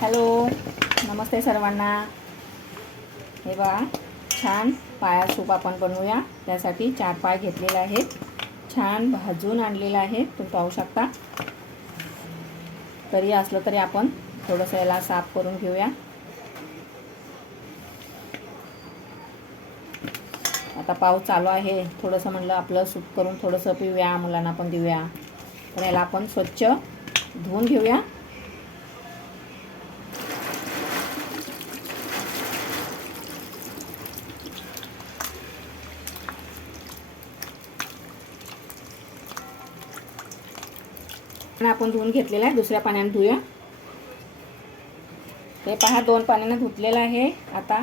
Hello, नमस्ते सर्वांना. हे बघा, छान पाया सूप आपण बनवूया. त्यासाठी 4 पाय घेतलेले आहेत, छान भाजून आणलेले आहेत. तुम्ही पाहू शकता. तरी असलं तरी आपण थोडंसं याला साफ करून घेऊया. आता पाऊस चालू आहे, थोडंसं म्हटलं आपलं सूप करून थोडंसं पिऊया, मुलांना पण देऊया. तर याला आपण स्वच्छ धुवून घेऊया. आपण धुवून घेतलेला आहे, दुसऱ्या पाण्याने धुऊया. हे पहा, 2 पाण्याने धुतलेलं आहे. आता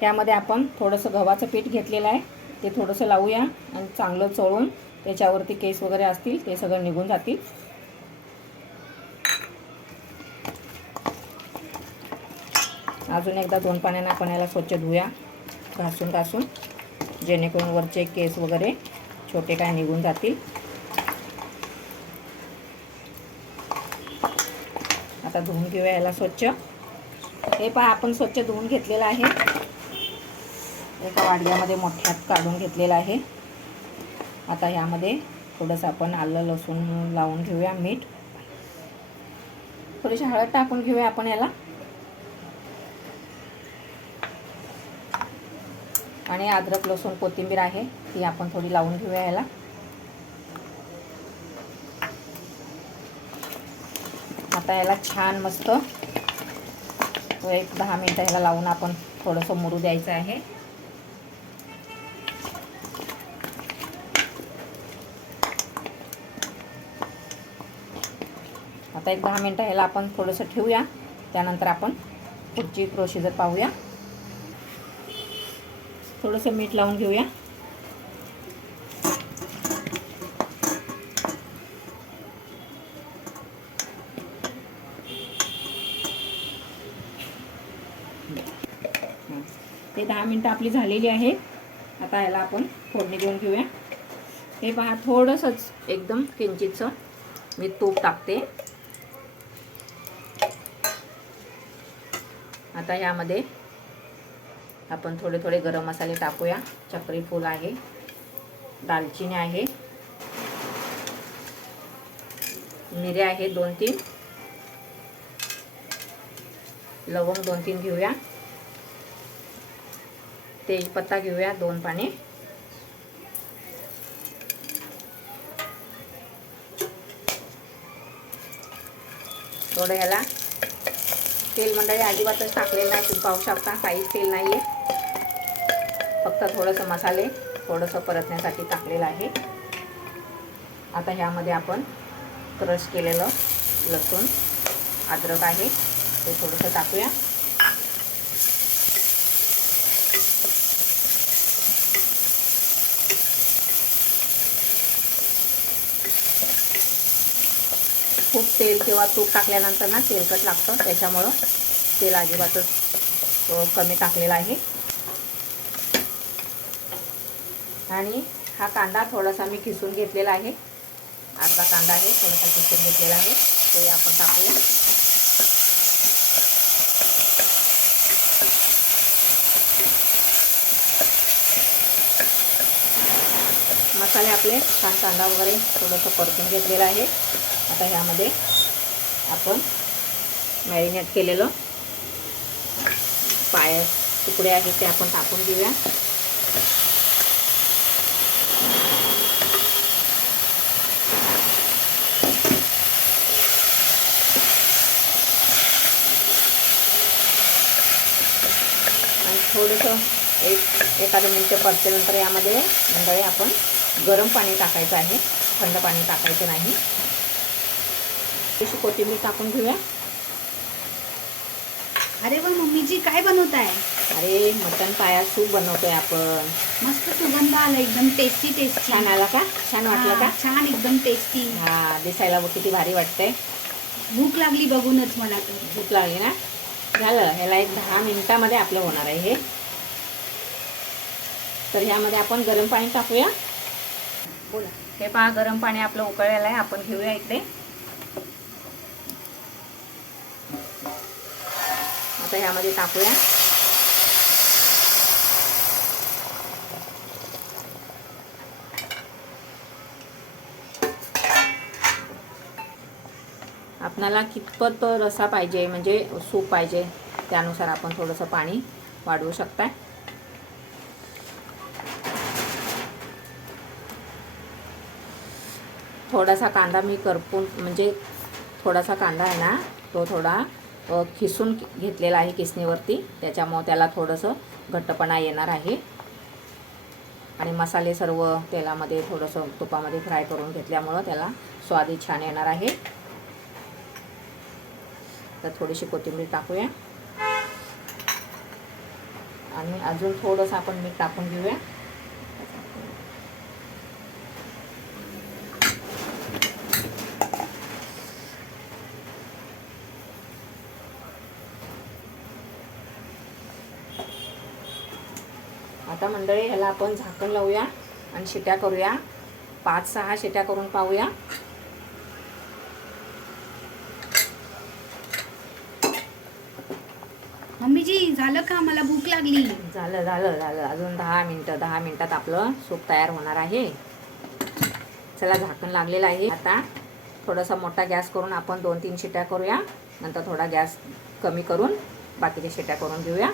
त्यामध्ये आपण थोडंसं गव्हाचं पीठ घेतलेलं आहे, ते थोडंसं लावूया आणि चांगलं चोळून त्याच्यावरती केस वगैरे असतील ते सगळं निघून जातील. अजून एकदा 2 पाण्याने आपण याला स्वच्छ धुऊया, घासून जेणेकरून वरचे केस वगैरे छोटे काय निघून जातील. आता धुवून घेऊया याला स्वच्छ. हे पहा, आपण स्वच्छ धुवून घेतलेलं आहे. एका वाडग्यामध्ये मोठ्यात काढून घेतलेलं आहे. आता ह्यामध्ये थोडंसं आपण आलं लसूण लावून घेऊया, मीठ, थोडीशी हळद टाकून घेऊया आपण याला. आणि अद्रक लसूण कोथिंबीर आहे ती आपण थोडी लावून घेऊया याला. आता याला छान मस्त एक 10 मिनिटं ह्याला लावून आपण थोडंसं मुरू द्यायचं आहे. आता एक 10 मिनिटं ह्याला आपण थोडंसं ठेवूया. त्यानंतर आपण पुढची प्रोसिजर पाहूया. थोडंसं मीठ लावून घेऊया. ते 10 मिनिटं आपली झालेली आहे. आता याला आपण फोडणी देऊन घेऊया. हे पहा, थोडंसंच एकदम किंचितचं मी तूप टाकते. आता यामध्ये आपण थोडे थोडे गरम मसाले टाकूया. चक्री फूल आहे, दालचिनी आहे, मिरे आहे 2-3, लवंग 2-3 घेऊया, तेजपत्ता घेऊया 2 पाने, थोडं ह्याला तेल मंडळी अजिबातच टाकलेलं नाही. तुम्ही पाहू शकता, काहीच तेल नाही आहे, फक्त थोडंसं मसाले थोडंसं परतण्यासाठी टाकलेलं आहे. आता ह्यामध्ये आपण क्रश केलेलं लसूण अद्रक आहे ते थोडंसं टाकूया. खूप तेल किंवा तूप टाकल्यानंतर ना तेलकट लागतं, त्याच्यामुळं तेल अजिबातच कमी टाकलेला आहे. आणि हा कांदा थोडासा मी किसून घेतलेला आहे, अर्धा कांदा आहे, थोडासा किसून घेतलेला आहे, ते आपण टाकूया. मसाले आपले छान कांदा वगैरे थोडंसं परतून घेतलेलं आहे. आता ह्यामध्ये आपण मॅरिनेट केलेलं पाय तुकडे आहेत ते आपण टाकून घेऊया. आणि थोडंसं एखादं मिनिट परतल्यानंतर यामध्ये मंडळी आपण गरम पाणी टाकायचं आहे, थंड पाणी टाकायचं नाही. थोडीशी कोथिंबीर टाकून घेऊया. अरे वा मम्मीजी, काय बनवताय? अरे, मटण पाया सूप बनवतोय आपण. मस्त सुगंध आला, एकदम टेस्टी. छान आला का? छान वाटलं का? छान, एकदम टेस्टी. हा, दिसायला किती भारी वाटतंय. भूक लागली बघूनच मला तर. भूक लागली ना? झालं, ह्याला एक 10 मिनिटामध्ये आपलं होणार आहे हे. तर ह्यामध्ये आपण गरम पाणी टाकूया. बोला. हे पहा, गरम पाणी आपलं उकळलेलं आहे, आपण घेऊया इकडे. आता ह्यामध्ये टाकूया. आपणाला कितपत रसा पाहिजे म्हणजे सूप पाहिजे त्यानुसार आपण थोडंसं पाणी वाढवू शकताय. थोडासा कांदा मी करपून म्हणजे थोडासा कांदा आहे ना तो थोडा खिसून घेतलेला आहे किसणीवरती, त्याच्यामुळे त्याला थोडंसं घट्टपणा येणार आहे. आणि मसाले सर्व तेलामध्ये थोडंसं तुपामध्ये फ्राय करून घेतल्यामुळं त्याला स्वादही छान येणार आहे. तर थोडीशी कोथिंबीर टाकूया आणि अजून थोडंसं आपण मीठ टाकून घेऊया. आता मंडळी ह्याला आपण झाकण लावूया आणि शिट्या करूया. 5-6 शिट्या करून पाहूया. मम्मीजी झालं का? मला भूक लागली. झालं झालं झालं अजून 10 मिनटं. 10 मिनटात आपलं सूप तयार होणार आहे. चला झाकण लागलेलं आहे. आता थोडासा मोठा गॅस करून आपण 2-3 शिट्या करूया. नंतर थोडा गॅस कमी करून बाकीच्या शिट्या करून घेऊया.